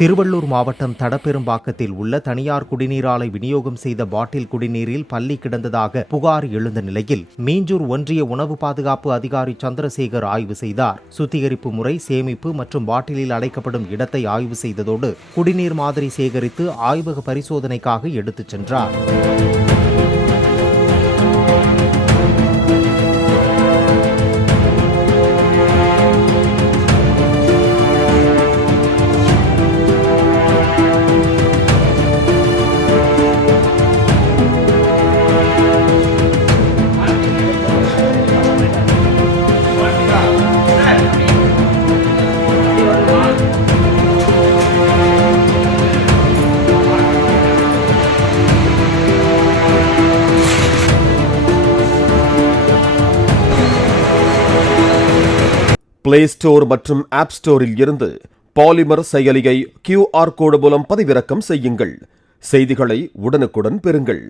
திருவள்ளூர் மாவட்டம் தடப்பெரும்பாக்கத்தில் உள்ள தனியார் குடிநீர் ஆலை விநியோகம் செய்த பாட்டில் குடிநீரில் பல்லி கிடந்ததாக புகார் எழுந்த நிலையில் மீஞ்சூர் ஒன்றிய உணவு பாதுகாப்பு அதிகாரி சந்திரசேகர் ஆய்வு செய்தார். சுத்திகரிப்பு முறை, சேமிப்பு மற்றும் பாட்டிலில் அடைக்கப்படும் இடத்தை ஆய்வு செய்ததோடு குடிநீர் மாதிரி சேகரித்து ஆய்வக பரிசோதனைக்காக எடுத்துச் சென்றார். பிளே ஸ்டோர் மற்றும் ஆப் ஸ்டோரில் இருந்து பாலிமர் செயலியை QR கோடு மூலம் பதிவிறக்கம் செய்யுங்கள். செய்திகளை உடனுக்குடன் பெறுங்கள்.